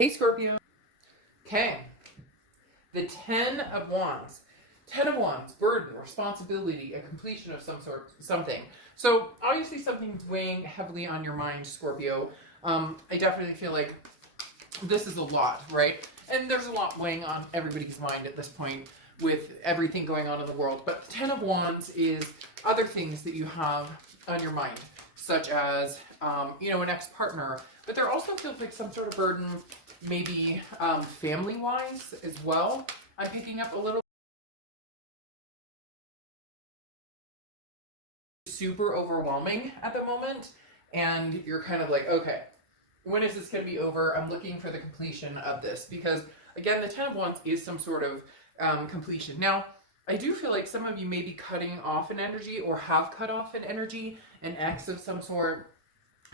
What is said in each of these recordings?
Hey Scorpio. Okay. The Ten of Wands. Ten of Wands, burden, responsibility, a completion of some sort, something. So obviously something's weighing heavily on your mind, Scorpio. I definitely feel like this is a lot, right? And there's a lot weighing on everybody's mind at this point with everything going on in the world. But the Ten of Wands is other things that you have on your mind, such as, an ex-partner. But there also feels like some sort of burden, maybe family-wise as well. I'm picking up a little super overwhelming at the moment. And you're kind of like, okay, when is this going to be over? I'm looking for the completion of this because, again, the Ten of Wands is some sort of completion. Now, I do feel like some of you may be cutting off an energy or have cut off an energy, an ex of some sort,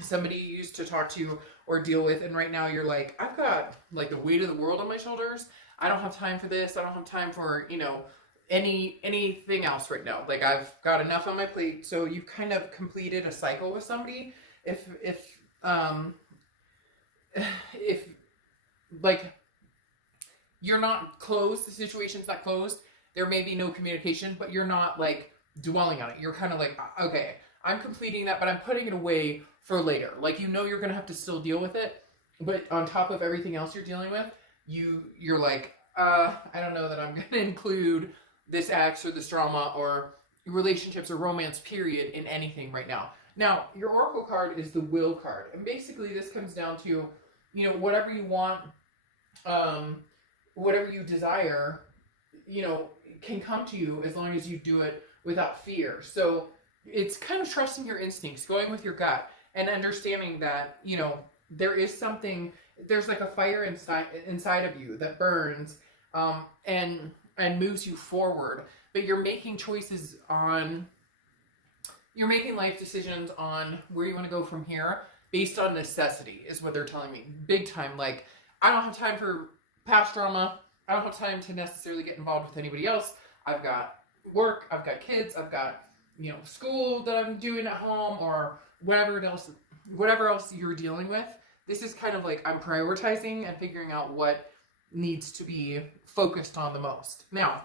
somebody you used to talk to or deal with, and right now you're like, I've got like the weight of the world on my shoulders. I don't have time for this. I don't have time for, anything else right now. Like I've got enough on my plate. So you've kind of completed a cycle with somebody. If like you're not closed, the situation's not closed, there may be no communication, but you're not like dwelling on it. You're kind of like, okay, I'm completing that, but I'm putting it away for later. Like, you're going to have to still deal with it, but on top of everything else you're dealing with, you're like, I don't know that I'm going to include this ex or this drama or relationships or romance period in anything right now. Now, your Oracle card is the Will card. And basically this comes down to, whatever you want, whatever you desire, can come to you as long as you do it without fear. So it's kind of trusting your instincts, going with your gut, and understanding that, there is something, there's like a fire inside of you that burns, and moves you forward. But you're making life decisions on where you want to go from here based on necessity, is what they're telling me. Big time. Like, I don't have time for past drama. I don't have time to necessarily get involved with anybody else. I've got work, I've got kids, I've got, school that I'm doing at home, or whatever else you're dealing with. This is kind of like, I'm prioritizing and figuring out what needs to be focused on the most. Now,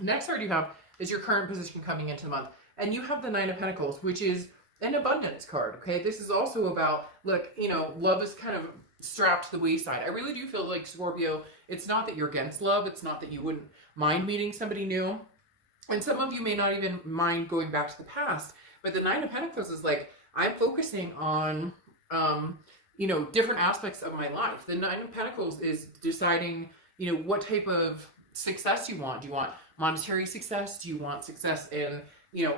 next card you have is your current position coming into the month. And you have the Nine of Pentacles, which is an abundance card, okay? This is also about, look, love is kind of strapped to the wayside. I really do feel like, Scorpio, it's not that you're against love. It's not that you wouldn't mind meeting somebody new. And some of you may not even mind going back to the past. But the Nine of Pentacles is like, I'm focusing on, different aspects of my life. The Nine of Pentacles is deciding, what type of success you want. Do you want monetary success? Do you want success in,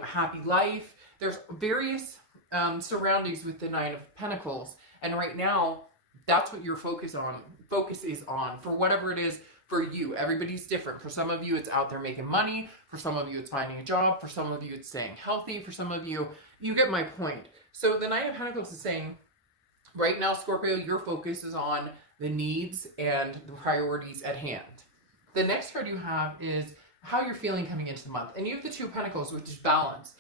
happy life? There's various surroundings with the Nine of Pentacles. And right now, that's what your focus is on, for whatever it is for you. Everybody's different. For some of you, it's out there making money. For some of you, it's finding a job. For some of you, it's staying healthy. For some of you, you get my point. So the Nine of Pentacles is saying, right now, Scorpio, your focus is on the needs and the priorities at hand. The next card you have is how you're feeling coming into the month. And you have the Two of Pentacles, which is balance.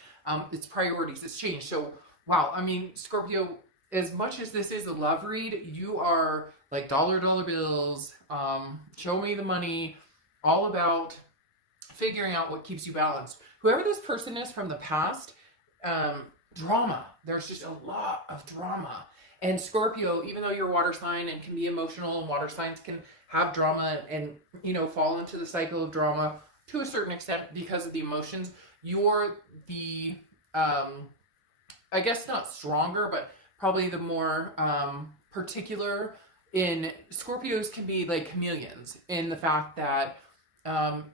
It's priorities. It's change. So, wow. I mean, Scorpio, as much as this is a love read, you are like dollar bills, show me the money, all about figuring out what keeps you balanced. Whoever this person is from the past, drama. There's just a lot of drama. And Scorpio, even though you're a water sign and can be emotional, and water signs can have drama and, fall into the cycle of drama to a certain extent because of the emotions, you're the, I guess not stronger, but probably the more particular in. Scorpios can be like chameleons in the fact that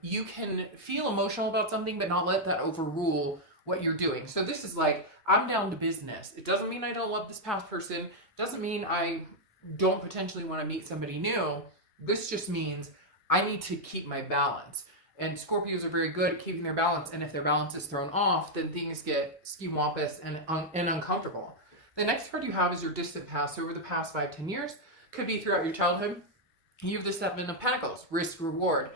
you can feel emotional about something but not let that overrule what you're doing. So this is like, I'm down to business. It doesn't mean I don't love this past person. It doesn't mean I don't potentially want to meet somebody new. This just means I need to keep my balance. And Scorpios are very good at keeping their balance. And if their balance is thrown off, then things get ski-wampus and uncomfortable. The next card you have is your distant past. So over the past 5-10 years, could be throughout your childhood. You have the Seven of Pentacles, risk, reward.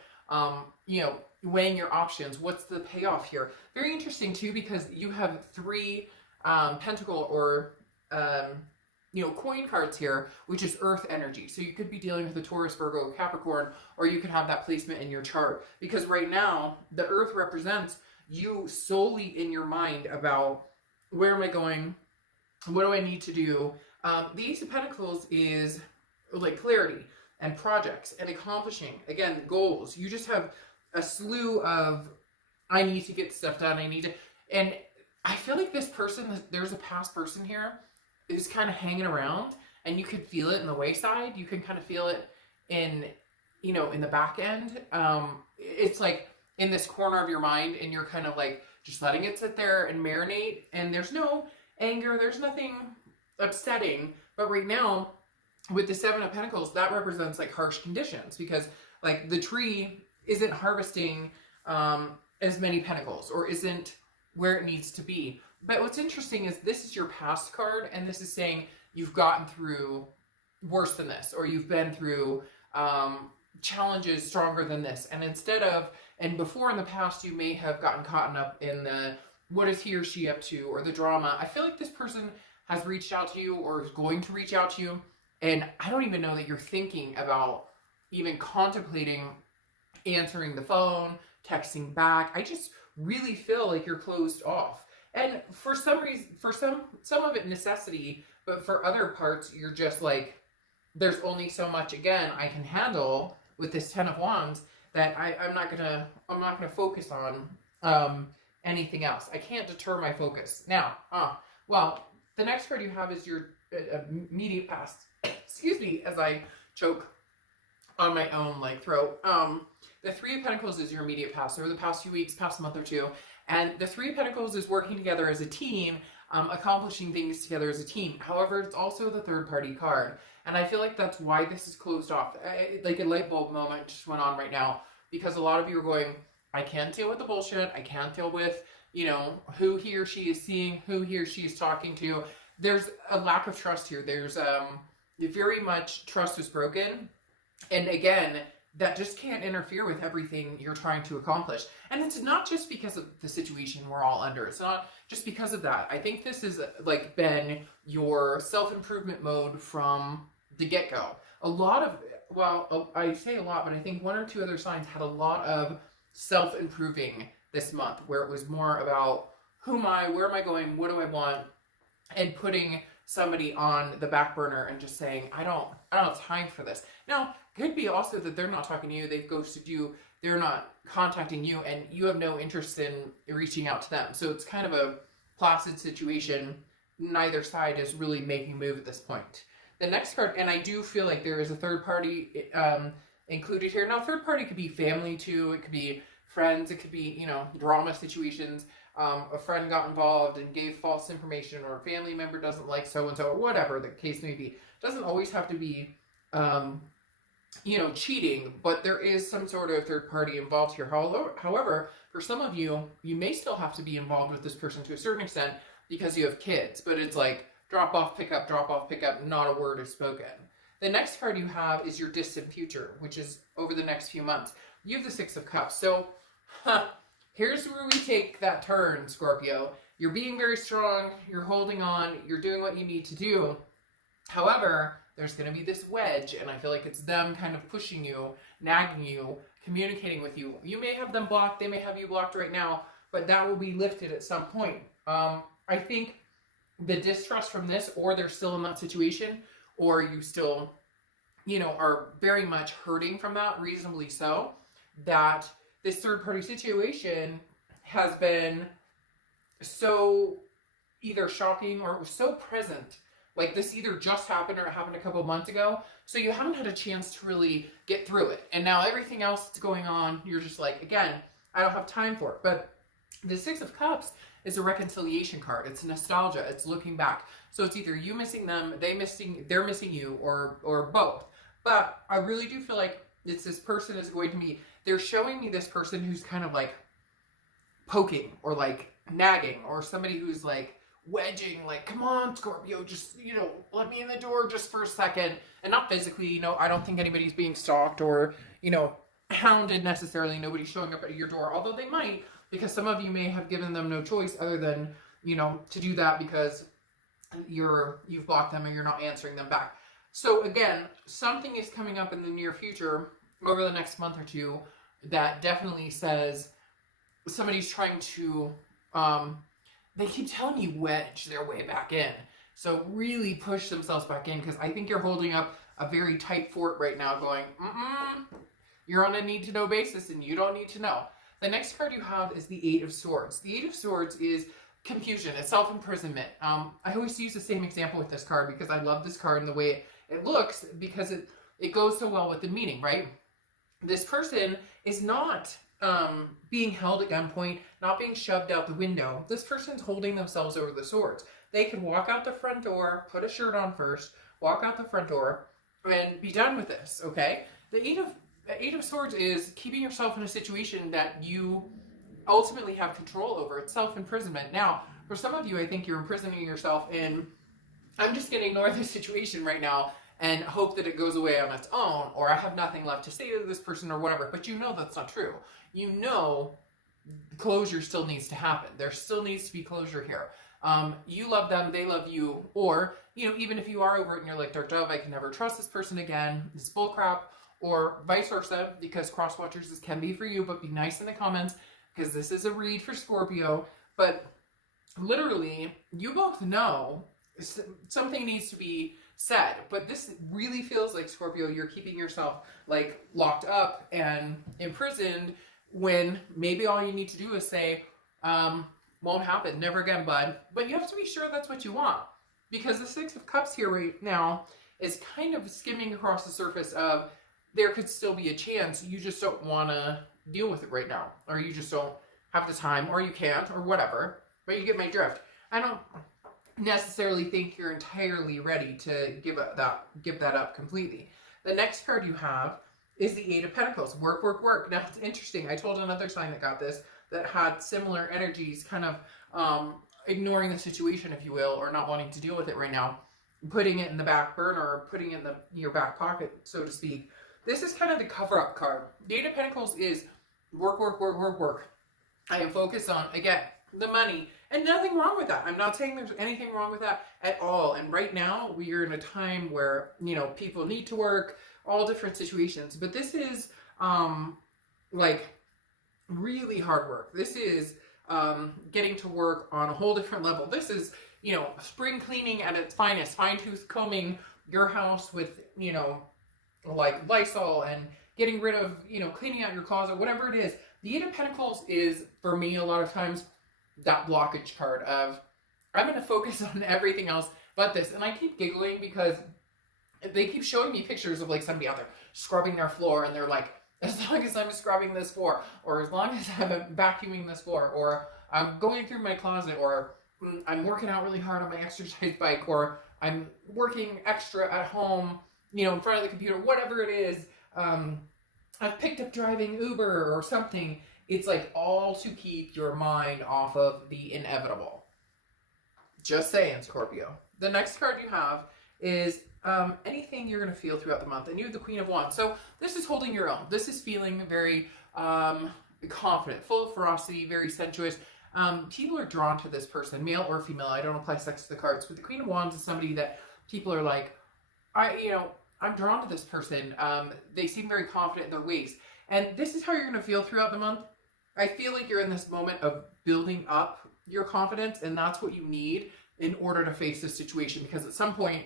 Weighing your options. What's the payoff here? Very interesting too, because you have three pentacle or coin cards here, which is earth energy. So you could be dealing with a Taurus, Virgo, Capricorn, or you could have that placement in your chart. Because right now, the earth represents you solely in your mind about where am I going? What do I need to do? The Ace of Pentacles is like clarity and projects and accomplishing. Again, goals. You just have a slew of, I need to get stuff done. And I feel like this person, there's a past person here who's kind of hanging around, and you could feel it in the wayside. You can kind of feel it in, in the back end. It's like in this corner of your mind, and you're kind of like just letting it sit there and marinate. And there's no anger. There's nothing upsetting. But right now, with the Seven of Pentacles, that represents like harsh conditions, because like the tree isn't harvesting as many pentacles, or isn't where it needs to be. But what's interesting is this is your past card, and this is saying you've gotten through worse than this, or you've been through challenges stronger than this. And before in the past, you may have gotten caught up in the, what is he or she up to, or the drama. I feel like this person has reached out to you, or is going to reach out to you, and I don't even know that you're thinking about even contemplating answering the phone, texting back. I just really feel like you're closed off. And for some reason, for some of it necessity, but for other parts, you're just like, there's only so much, again, I can handle with this Ten of Wands, that I'm not gonna focus on anything else. I can't deter my focus. Now, well, the next card you have is your immediate past. Excuse me, as I choke on my own throat. The Three of Pentacles is your immediate past, over the past few weeks, past month or two. And the Three of Pentacles is working together as a team, accomplishing things together as a team. However, it's also the third party card. And I feel like that's why this is closed off. Like a light bulb moment just went on right now, because a lot of you are going, I can't deal with the bullshit. I can't deal with, who he or she is seeing, who he or she is talking to. There's a lack of trust here. There's very much trust is broken. And again, that just can't interfere with everything you're trying to accomplish. And it's not just because of the situation we're all under. It's not just because of that. I think this has been your self-improvement mode from the get-go. I say a lot, but I think one or two other signs had a lot of self-improving this month, where it was more about who am I, where am I going, what do I want, and putting somebody on the back burner and just saying, I don't have time for this. Now, could be also that they're not talking to you, they've ghosted you, they're not contacting you, and you have no interest in reaching out to them. So it's kind of a placid situation. Neither side is really making a move at this point. The next card, and I do feel like there is a third party included here. Now, third party could be family too, it could be friends, it could be, drama situations. A friend got involved and gave false information, or a family member doesn't like so-and-so, or whatever the case may be. It doesn't always have to be, cheating, but there is some sort of third party involved here. However, for some of you, you may still have to be involved with this person to a certain extent because you have kids, but it's like drop off, pick up, not a word is spoken. The next card you have is your distant future, which is over the next few months. You have the Six of Cups. So, here's where we take that turn, Scorpio. You're being very strong, you're holding on, you're doing what you need to do. However, there's going to be this wedge, and I feel like it's them kind of pushing you, nagging you, communicating with you. You may have them blocked, they may have you blocked right now, but that will be lifted at some point. I think the distrust from this, or they're still in that situation, or you still, are very much hurting from that, reasonably so, that this third-party situation has been so either shocking or so present. Like this either just happened or it happened a couple of months ago. So you haven't had a chance to really get through it. And now everything else that's going on, you're just like, again, I don't have time for it. But the Six of Cups is a reconciliation card. It's nostalgia. It's looking back. So it's either you missing them, they're missing you, or both. But I really do feel like it's this person is going to be, they're showing me this person who's kind of like poking or like nagging, or somebody who's like wedging, like, come on, Scorpio, just, let me in the door just for a second. And not physically, I don't think anybody's being stalked or, hounded necessarily. Nobody's showing up at your door, although they might, because some of you may have given them no choice other than, to do that because you've blocked them or you're not answering them back. So again, something is coming up in the near future over the next month or two that definitely says somebody's trying to, they keep telling you wedge their way back in. So really push themselves back in, because I think you're holding up a very tight fort right now going, you're on a need to know basis and you don't need to know. The next card you have is the Eight of Swords. The Eight of Swords is confusion. It's self-imprisonment. I always use the same example with this card because I love this card and the way it looks, because it goes so well with the meaning, right? This person is not being held at gunpoint, not being shoved out the window. This person's holding themselves over the swords. They could walk out the front door, put a shirt on first, walk out the front door, and be done with this, okay? The Eight of Swords is keeping yourself in a situation that you ultimately have control over. It's self-imprisonment. Now, for some of you, I think you're imprisoning yourself in, I'm just going to ignore this situation right now and hope that it goes away on its own, or I have nothing left to say to this person or whatever. But you know that's not true. You know closure still needs to happen. There still needs to be closure here. You love them, they love you, or, you know, even if you are over it and you're like, Dark Dove, I can never trust this person again, it's bullcrap, or vice versa, because cross watchers, this can be for you, but be nice in the comments, because this is a read for Scorpio. But literally, you both know something needs to be said, but this really feels like, Scorpio, you're keeping yourself like locked up and imprisoned, when maybe all you need to do is say, won't happen, never again, bud. But you have to be sure that's what you want, because the Six of Cups here right now is kind of skimming across the surface of, there could still be a chance, you just don't want to deal with it right now, or you just don't have the time, or you can't, or whatever. But you get my drift. I don't necessarily think you're entirely ready to give that up completely. The next card you have is the Eight of Pentacles. Work, work, work. Now, it's interesting. I told another sign that got this, that had similar energies, kind of ignoring the situation, if you will, or not wanting to deal with it right now, putting it in the back burner, or putting it in your back pocket, so to speak. This is kind of the cover-up card. The Eight of Pentacles is work, work, work, work, work. I am focused on, again, the money, and nothing wrong with that. I'm not saying there's anything wrong with that at all. And right now, we are in a time where, you know, people need to work, all different situations. But this is, like, really hard work. This is getting to work on a whole different level. This is, you know, spring cleaning at its finest, fine-tooth combing your house with, you know, like Lysol, and getting rid of, you know, cleaning out your closet, whatever it is. The Eight of Pentacles is, for me, a lot of times, that blockage card of, I'm going to focus on everything else but this. And I keep giggling because they keep showing me pictures of like somebody out there scrubbing their floor, and they're like, as long as I'm scrubbing this floor, or as long as I'm vacuuming this floor, or I'm going through my closet, or I'm working out really hard on my exercise bike, or I'm working extra at home, you know, in front of the computer, whatever it is, I've picked up driving Uber or something. It's like all to keep your mind off of the inevitable. Just saying, Scorpio. The next card you have is anything you're going to feel throughout the month. And you have the Queen of Wands. So this is holding your own. This is feeling very confident, full of ferocity, very sensuous. People are drawn to this person, male or female. I don't apply sex to the cards. But the Queen of Wands is somebody that people are like, I'm drawn to this person. They seem very confident in their ways. And this is how you're going to feel throughout the month. I feel like you're in this moment of building up your confidence, and that's what you need in order to face this situation. Because at some point,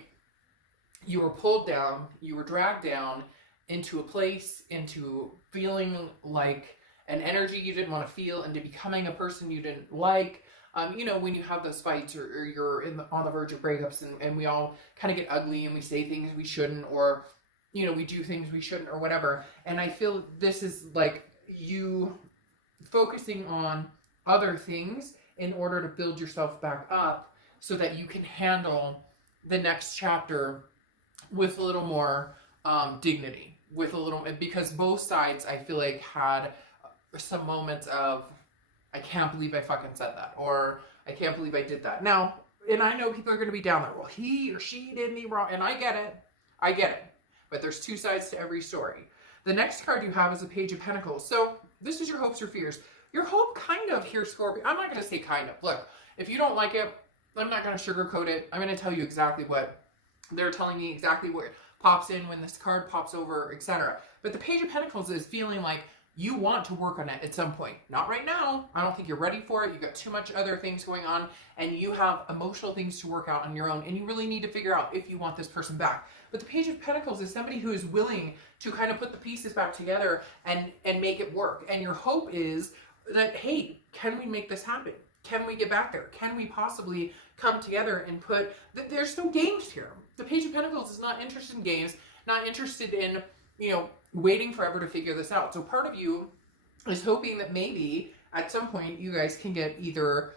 you were pulled down, you were dragged down into a place, into feeling like an energy you didn't want to feel, into becoming a person you didn't like. You know, when you have those fights, or you're on the verge of breakups, and we all kind of get ugly, and we say things we shouldn't, or, you know, we do things we shouldn't, or whatever. And I feel this is like you focusing on other things in order to build yourself back up so that you can handle the next chapter with a little more dignity, with a little, because both sides, I feel like, had some moments of, I can't believe I fucking said that, or I can't believe I did that. Now, and I know people are going to be down there, well, he or she did me wrong, and I get it, but there's two sides to every story. The next card you have is a Page of Pentacles. So this is your hopes or fears. Your hope, kind of, here, Scorpio. I'm not going to say kind of. Look, if you don't like it, I'm not going to sugarcoat it. I'm going to tell you exactly what they're telling me, exactly what pops in when this card pops over, etc. But the Page of Pentacles is feeling like you want to work on it at some point. Not right now. I don't think you're ready for it. You've got too much other things going on, and you have emotional things to work out on your own, and you really need to figure out if you want this person back. But the Page of Pentacles is somebody who is willing to kind of put the pieces back together and make it work. And your hope is that, hey, can we make this happen? Can we get back there? Can we possibly come together and put... There's no games here. The Page of Pentacles is not interested in games, not interested in, you know, waiting forever to figure this out. So part of you is hoping that maybe at some point you guys can get either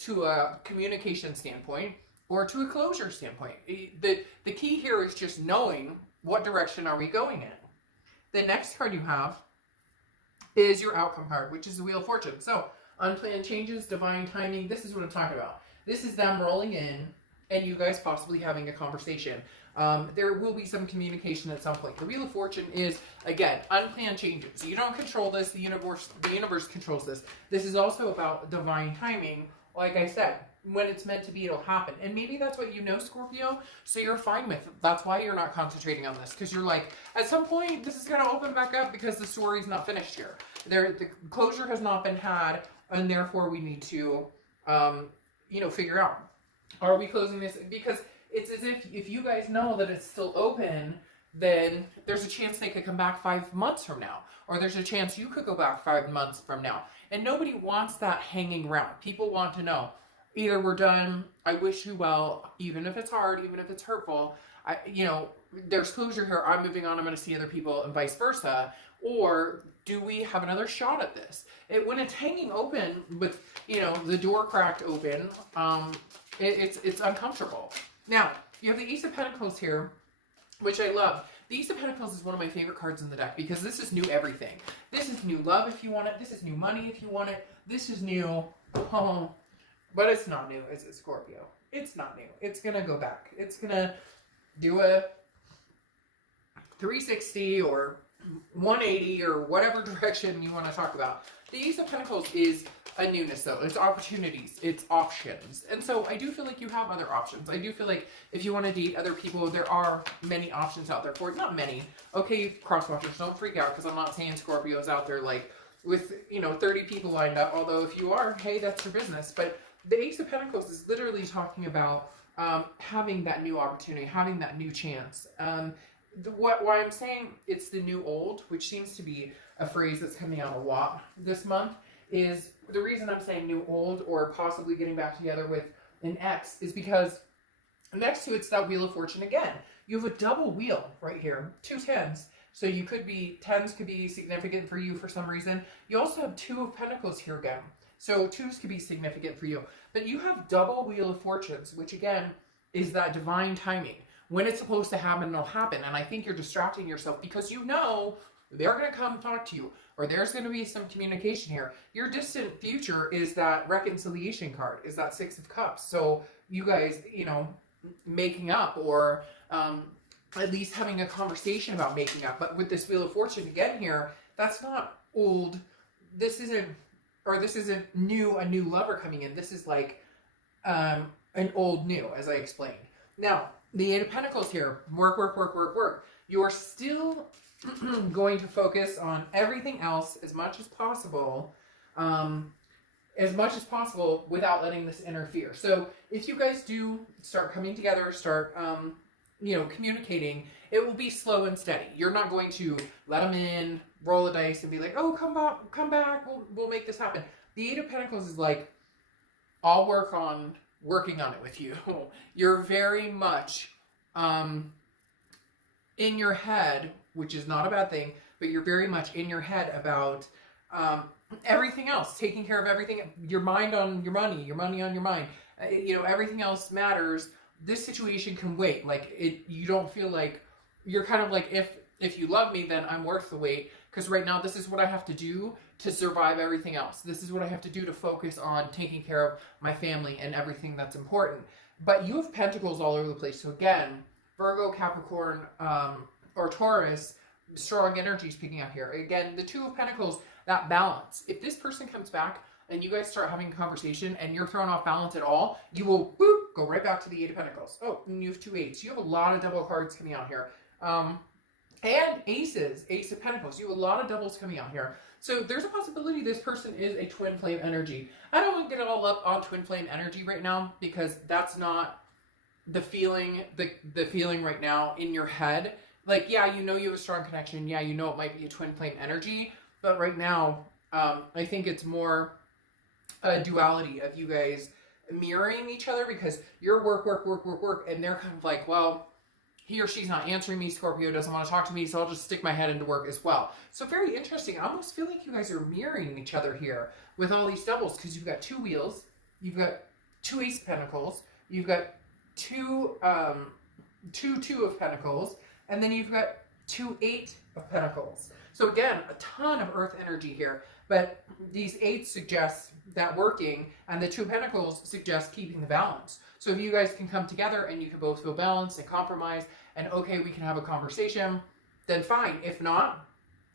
to a communication standpoint or to a closure standpoint. The key here is just knowing what direction are we going in. The next card you have is your outcome card, which is the Wheel of Fortune. So unplanned changes, divine timing. This is what I'm talking about. This is them rolling in and you guys possibly having a conversation. There will be some communication at some point. The Wheel of Fortune is, again, unplanned changes. You don't control this. The universe controls this. This is also about divine timing. Like I said, when it's meant to be, it'll happen. And maybe that's what you know, Scorpio, so you're fine with it. That's why you're not concentrating on this, because you're like, at some point, this is going to open back up because the story's not finished here. The closure has not been had, and therefore we need to, you know, figure out, are we closing this? Because it's as if you guys know that it's still open, then there's a chance they could come back 5 months from now. Or there's a chance you could go back 5 months from now. And nobody wants that hanging around. People want to know, either we're done, I wish you well, even if it's hard, even if it's hurtful, you know, there's closure here, I'm moving on, I'm going to see other people, and vice versa. Or do we have another shot at this? When it's hanging open with, you know, the door cracked open, it's uncomfortable. Now, you have the Ace of Pentacles here, which I love. The Ace of Pentacles is one of my favorite cards in the deck because this is new everything. This is new love if you want it. This is new money if you want it. This is new, but it's not new, is it, Scorpio? It's not new. It's going to go back. It's going to do a 360 or 180 or whatever direction you want to talk about. The Ace of Pentacles is a newness, though. It's opportunities. It's options. And so I do feel like you have other options. I do feel like if you want to date other people, there are many options out there for it. Not many. Okay, crosswatchers, don't freak out, because I'm not saying Scorpio's out there like with, you know, 30 people lined up. Although if you are, hey, that's your business. But the Ace of Pentacles is literally talking about having that new opportunity, having that new chance. Why I'm saying it's the new old, which seems to be a phrase that's coming out a lot this month, is the reason I'm saying new old or possibly getting back together with an ex is because next to it's that Wheel of Fortune again. You have a double wheel right here, 2 tens. So you could be, tens could be significant for you for some reason. You also have 2 of Pentacles here again. So 2s could be significant for you. But you have double Wheel of Fortunes, which again is that divine timing. When it's supposed to happen, it'll happen. And I think you're distracting yourself because you know they're going to come talk to you, or there's going to be some communication here. Your distant future is that reconciliation card, is that 6 of Cups. So you guys, you know, making up, or at least having a conversation about making up. But with this Wheel of Fortune again here, that's not old. This isn't new, a new lover coming in. This is like an old new, as I explained. Now, the 8 of Pentacles here, work, work, work, work, work. You're still going to focus on everything else as much as possible without letting this interfere. So if you guys do start coming together, start, you know, communicating, it will be slow and steady. You're not going to let them in, roll the dice, and be like, oh, come back, we'll make this happen. The 8 of Pentacles is like, I'll working on it with you. You're very much in your head, which is not a bad thing, but you're very much in your head about everything else, taking care of everything, your mind on your money on your mind. You know, everything else matters. This situation can wait. Like, you don't feel like, you're kind of like, if you love me, then I'm worth the wait. Because right now, this is what I have to do to survive everything else. This is what I have to do to focus on taking care of my family and everything that's important. But you have Pentacles all over the place. So again, Virgo, Capricorn, or Taurus, strong energies picking up here. Again, the 2 of Pentacles, that balance. If this person comes back, and you guys start having a conversation and you're thrown off balance at all, you will boop, go right back to the Eight of Pentacles. Oh, and you have 2 8s. You have a lot of double cards coming out here. And aces, Ace of Pentacles. You have a lot of doubles coming out here. So there's a possibility this person is a twin flame energy. I don't want to get all up on twin flame energy right now because that's not the feeling, the feeling right now in your head. Like, yeah, you know you have a strong connection. Yeah, you know it might be a twin flame energy. But right now, I think it's more a duality of you guys mirroring each other because you're work, and they're kind of like, well, he or she's not answering me, Scorpio doesn't want to talk to me, so I'll just stick my head into work as well. So very interesting. I almost feel like you guys are mirroring each other here with all these doubles because you've got 2 wheels, you've got 2 Ace of Pentacles, you've got 2 2 of Pentacles, and then you've got 2 8 of Pentacles. So again, a ton of earth energy here, but these 8s suggest that working, and the 2 of Pentacles suggest keeping the balance. So if you guys can come together and you can both feel balanced and compromise, and okay, we can have a conversation, then fine. If not,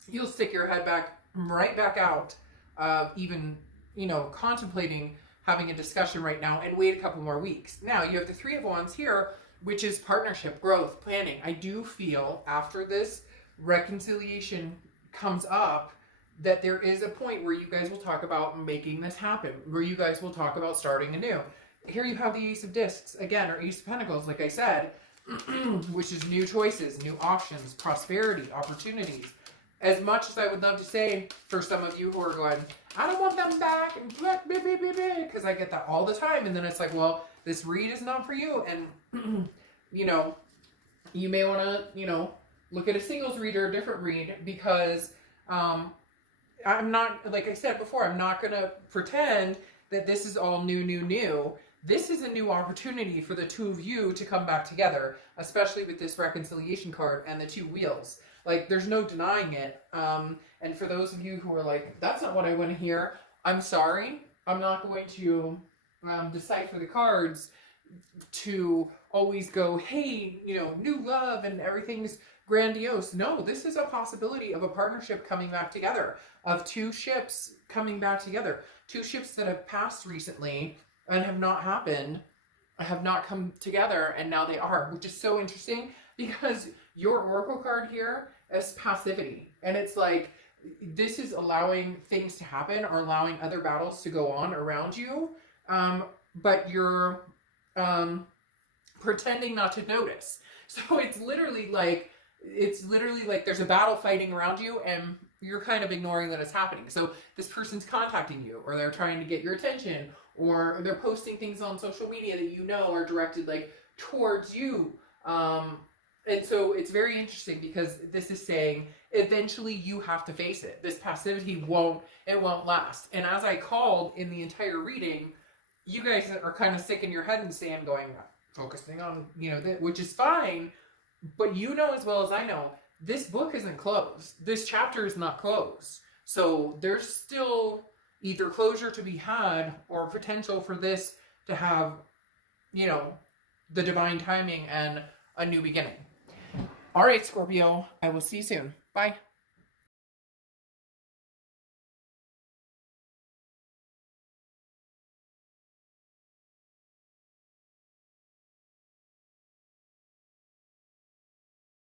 you'll stick your head back, right back out of even, you know, contemplating having a discussion right now and wait a couple more weeks. Now, you have the 3 of Wands here, which is partnership, growth, planning. I do feel after this reconciliation comes up that there is a point where you guys will talk about making this happen, where you guys will talk about starting anew. Here you have the Ace of Discs, again, or Ace of Pentacles, like I said, which is new choices, new options, prosperity, opportunities. As much as I would love to say for some of you who are going, I don't want them back, and because I get that all the time, and then it's like, well, this read is not for you, and, you know, you may want to, you know, look at a singles read or a different read, because I'm not, like I said before, I'm not going to pretend that this is all new. This is a new opportunity for the 2 of you to come back together, especially with this reconciliation card and the 2 wheels. Like, there's no denying it. And for those of you who are like, that's not what I want to hear, I'm sorry. I'm not going to decipher the cards to always go, hey, you know, new love and everything's grandiose. No, this is a possibility of a partnership coming back together, of 2 ships coming back together. 2 ships that have passed recently and have not happened, have not come together, and now they are, which is so interesting because your Oracle card here is passivity. And it's like, this is allowing things to happen or allowing other battles to go on around you, but you're pretending not to notice. So it's literally like there's a battle fighting around you and you're kind of ignoring that it's happening. So this person's contacting you, or they're trying to get your attention, or they're posting things on social media that you know are directed like towards you. And so it's very interesting because this is saying eventually you have to face it. This passivity won't last. And as I called in the entire reading, you guys are kind of sick in your head and sand going, focusing on, you know, which is fine. But you know as well as I know, this book isn't closed. This chapter is not closed. So there's still either closure to be had or potential for this to have, you know, the divine timing and a new beginning. All right, Scorpio, I will see you soon. Bye.